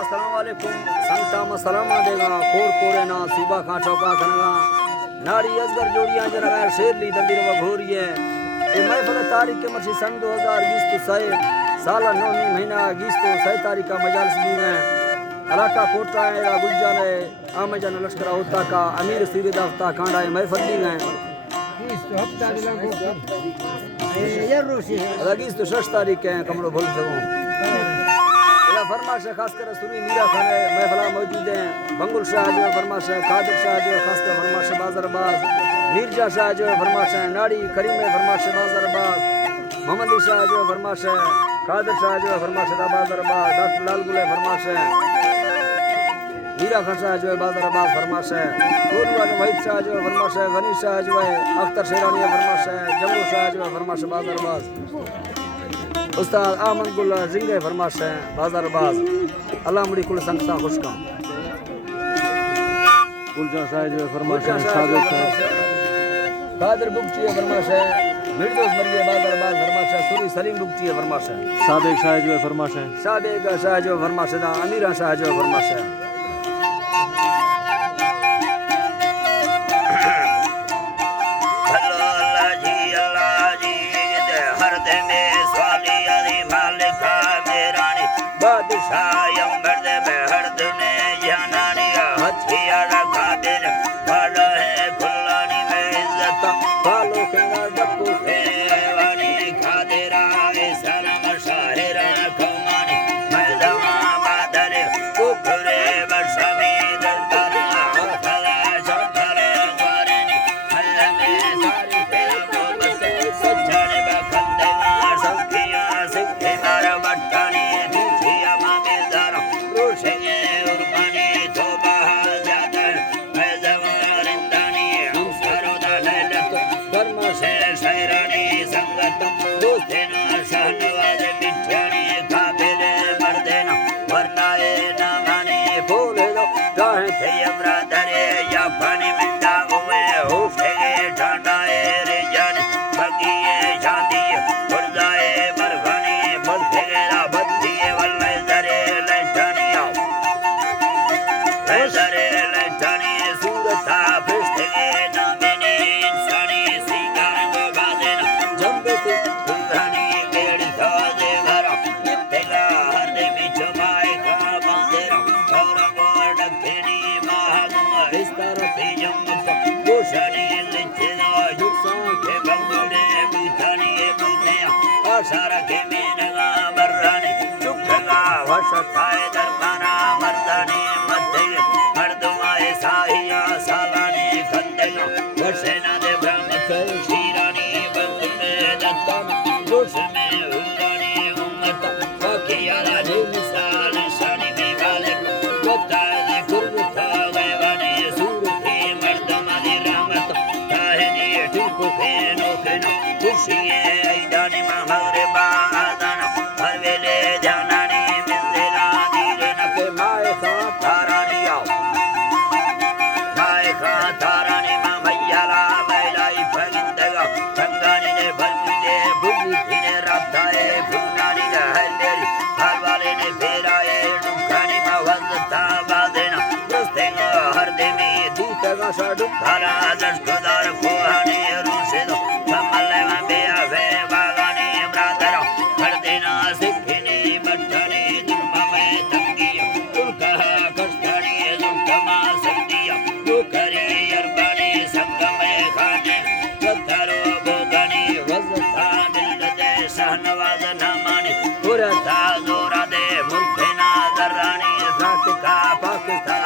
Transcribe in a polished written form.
अस्सलाम वालेकुम संगता मसलामा देगा कोर कोरे ना सूबा का चौका खनगा नारी अजगर जोड़ियां जरा शेरली दंदीर व घोरिए ए महफिल तारीख के मर्सी सन 2020 तो सै साला 9 महीना 20 तो 6 तारीख का मजालिस भी है इलाका कोटा है गुलजान है आमजन लश्कर होता का अमीर सीरी दफ्ता कांडा है महफिल भी है 20 तो हफ्ता लगो ये रोशी है 20 तो 6 तारीख है कमरो भूल सकूं फरमाश है खासकर सुरी मीरा खाने महफिल मौजूद हैं बंगुल शाह जो फरमाश है कादिर शाह जो खासकर फरमाश बाज़रबाज मीरजा शाह जो फरमाश है नाड़ी करीम फरमाश बाज़रबाज मोहम्मद शाह जो फरमाश है कादिर शाह जो फरमाश बाज़रबाज डॉक्टर लाल गुले फरमाश है मीरा खान शाह जो बाज़रबाज फरमाश है वहीद शाह जो फरमाश है गनी शाह जो है अख्तर शेरानी फरमाश है जम्मू शाह जो फरमाश बाज़रबाज उस्ताद आमन गुल जिंगे फरमाश है बाज़रबाज अल्लाह मुड़ी कुल संगता खुशका गुलजान शाह जो फरमाश है सादिक कादिर बुकची फरमाश है मिर्जोस मरिए बाज़रबाज फरमाश है सुरी सलीम बुकची फरमाश है सादिक शाह जो फरमाश है सादिक शाह जो फरमाश है अमीरा शाह जो फरमाश है सारा के मेनगा मर्रानी चुपगा वशताए दरबाना मर्दानी मध्य मर्दमाए साहिया सालानी खंडया वशना दे ब्रह्म कर शीरानी बंद में दत्तम जोश में उरानी उम्मत बाकिया दे मिसाल शानी में वाले बता दे गुरता गवानी सूरती मर्दमा दे रहमत काहनी ठीक के नो के नो खुशिए ऐदानी मगरे बादाना हर वेले जानानी मिलना दीरे न के माए का तारानी आओ माए का तारानी मा मैयाला मैलाई फगिंदगा संगानी ने भरमुले बुगी ने राताए बुनानी ने हलेरी हर वाले ने फेराए दुखानी मा वंदता बादेना प्रस्तेंग हर दे में दूतगा साडू धारा दर्शकदार कोहानी रूसे दो समले में बेआवे बागानी ब्रादरा हर देना सिखनी बट्टनी दुम्मा में तंगिया उनका कष्टनी दुम्मा संगिया तू करे अरबानी संग में खाने कथरो बोगनी वज़ता दिल दे सहनवाज नामानी पुरता जोरा दे मुल्क ना दरानी जात का पाकिस्तान